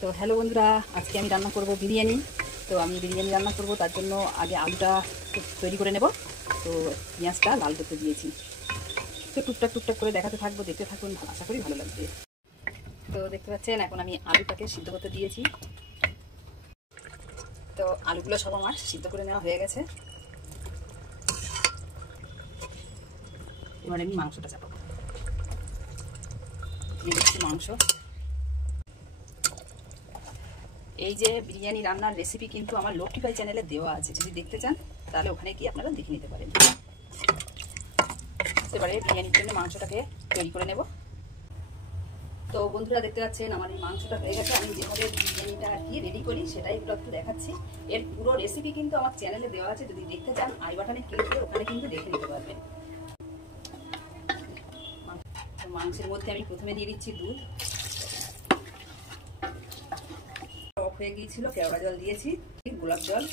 তো হ্যালো বন্ধুরা, আজকে আমি রান্না করব বিরিয়ানি। তো আমি বিরিয়ানি রান্না করব, তার জন্য আগে আলুটা তৈরি করে নেব। তো পেঁয়াজটা লাল করতে দিয়েছি। তো টুকটাক টুকটাক করে দেখাতে থাকবো, দেখতে থাকুন, আশা করি ভালো লাগবে। তো দেখতে পাচ্ছেন এখন আমি আলুটাকে সিদ্ধ করতে দিয়েছি। তো আলুগুলো সব আমার সিদ্ধ করে নেওয়া হয়ে গেছে। এবার আমি মাংসটা চাপাবো। দিয়ে দিচ্ছি মাংস। এই যে বিরিয়ানি রান্নার রেসিপি কিন্তু আমার লক্ষ্মীপাই চ্যানেলে দেওয়া আছে, যদি দেখতে চান তাহলে ওখানে গিয়ে আপনারা দেখে নিতে পারেন। এবারে বিরিয়ানির জন্য মাংসটাকে তৈরি করে নেব। তো বন্ধুরা দেখতে পাচ্ছেন আমার এই মাংসটা হয়ে গেছে। আমি যেভাবে বিরিয়ানিটা আর কি রেডি করি সেটাই একটু দেখাচ্ছি। এর পুরো রেসিপি কিন্তু আমার চ্যানেলে দেওয়া আছে, যদি দেখতে চান আই বাটনে ক্লিক করে ওখানে কিন্তু দেখে নিতে পারবেন। মাংসের মধ্যে আমি প্রথমে দিয়ে দিচ্ছি দুধ। অফ হয়ে গিয়েছিল, কেওড়া জল দিয়েছি, গোলাপ জল,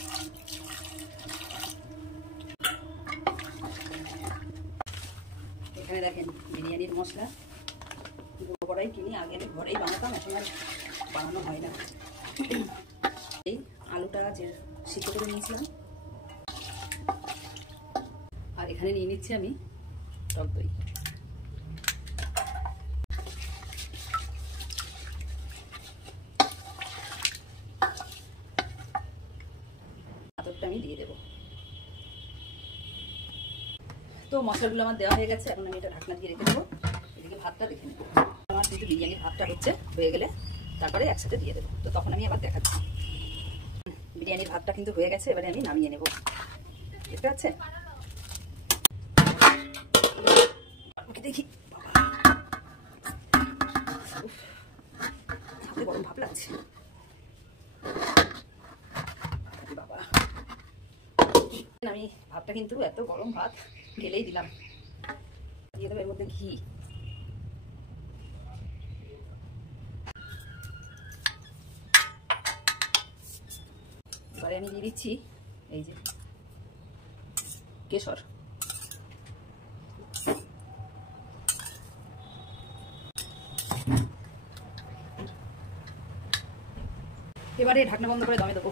এখানে দেখেন বিরিয়ানির মশলা। গুঁড়ো কড়াই কিনি, আগে আমি ঘরেই বানাতাম, এখন আর বানানো হয় না। এই আলুটা যে সিদ্ধ করে নিয়েছিলাম, আর এখানে নিয়ে নিচ্ছি আমি টক দই। আতরটা আমি দিয়ে দেবো। তো মশলাগুলো আমার দেওয়া হয়ে গেছে, এখন আমি এটা ঢাকনা দিয়ে রেখে দেবো। এদিকে ভাতটা দেখে নেবো। আমার কিন্তু বিরিয়ানির ভাতটা হয়ে গেলে তারপরে একসাথে দিয়ে দেবো। তো তখন আমি আবার দেখাচ্ছি। বিরিয়ানির ভাতটা কিন্তু হয়ে গেছে, এবারে আমি নামিয়ে নেব। দেখতে পাচ্ছেন? দেখি হাতে গরম ভাব লাগছে বাবা। আমি ভাতটা কিন্তু এত গরম ভাত ঢেলেই দিলাম। দিয়ে দেবো এর মধ্যে ঘি। এবারে আমি দিয়ে দিচ্ছি এই যে কেশর। এবারে ঢাকনা বন্ধ করে দমে দেবো।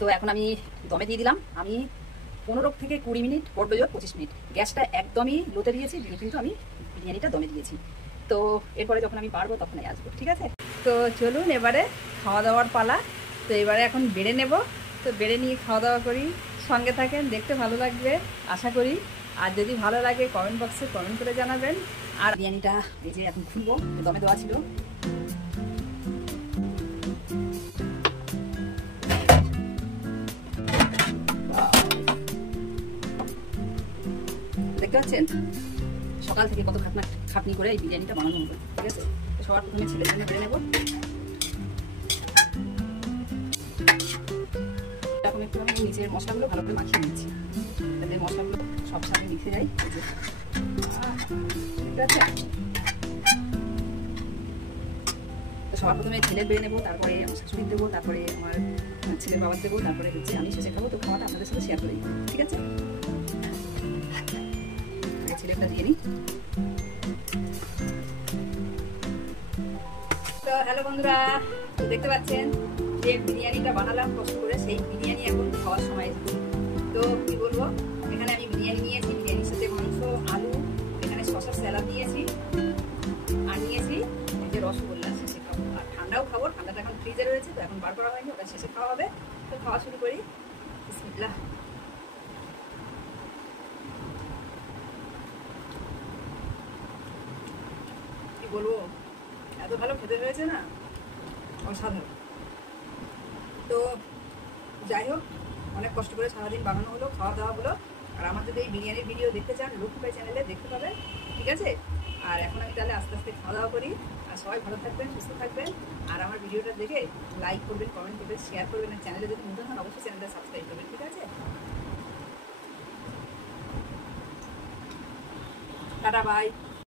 তো এখন আমি দমে দিয়ে দিলাম। আমি 15 থেকে 20 মিনিট, বড্ড জোর 25 মিনিট। গ্যাসটা একদমই লোতে দিয়েছি, দিয়ে কিন্তু আমি বিরিয়ানিটা দমে দিয়েছি। তো এরপরে যখন আমি পারবো তখনই আসবো, ঠিক আছে? তো চলুন এবারে খাওয়া দাওয়ার পালা। তো এবারে এখন বেড়ে নেব। তো বেড়ে নিয়ে খাওয়া দাওয়া করি, সঙ্গে থাকেন, দেখতে ভালো লাগবে আশা করি। আর যদি ভালো লাগে কমেন্ট বক্সে কমেন্ট করে জানাবেন। আর বিরিয়ানিটা এই যে এখন খুলবো, দমে দেওয়া ছিল। দেখতে পাচ্ছেন সকাল থেকে কত খাটনি করে এই বিরিয়ানিটা বানানো হলো, ঠিক আছে? তো সবার প্রথমে ছেলের জন্য বেড়ে নেব। এরকম একটু আমি নিচের মশলাগুলো ভালো করে মাখিয়ে নিচ্ছি, যাতে মশলাগুলো সব সাথে মিশে যায়। ঠিক আছে? তো সবার প্রথমে ছেলের বেড়ে নেবো, তারপরে আমার শাশুড়ির দেবো, তারপরে আমার ছেলের বাবার দেবো, তারপরে হচ্ছে আমি শেষে খাবো। তো খাওয়াটা আপনাদের সাথে শেয়ার করি, ঠিক আছে? ছেলেটা দিয়ে নিই। তো হ্যালো বন্ধুরা, দেখতে পাচ্ছেন যে বিরিয়ানিটা বানালাম কষ্ট করে, সেই বিরিয়ানি এখন খাওয়ার সময় এসেছে। তো কি বলবো, এখানে আমি বিরিয়ানি নিয়েছি, বিরিয়ানির সাথে মাংস, আলু, এখানে শসার স্যালাড দিয়েছি, আর নিয়েছি এই যে রসগোল্লা। শেষে খাবো, আর ঠান্ডাও খাবো। ঠান্ডাটা এখন ফ্রিজে রয়েছে, তো এখন বার করা হয়নি, ওটা শেষে খাওয়া হবে। তো খাওয়া শুরু করি। বিসমিল্লাহ। কি বলবো, এত ভালো খেতে হয়েছে না, অসাধারণ। তো যাই হোক, অনেক কষ্ট করে সারাদিন বানানো হলো, খাওয়া দাওয়া হলো। আর আমার যদি এই বিরিয়ানির ভিডিও দেখতে চান লক্ষ্মীপাই চ্যানেলে দেখতে পাবেন, ঠিক আছে? আর এখন আমি তাহলে আস্তে আস্তে খাওয়া দাওয়া করি। আর সবাই ভালো থাকবেন, সুস্থ থাকবেন। আর আমার ভিডিওটা দেখে লাইক করবেন, কমেন্ট করবেন, শেয়ার করবেন। আর চ্যানেলে যদি নতুন হন অবশ্যই চ্যানেলটা সাবস্ক্রাইব করবেন, ঠিক আছে? Tata, by.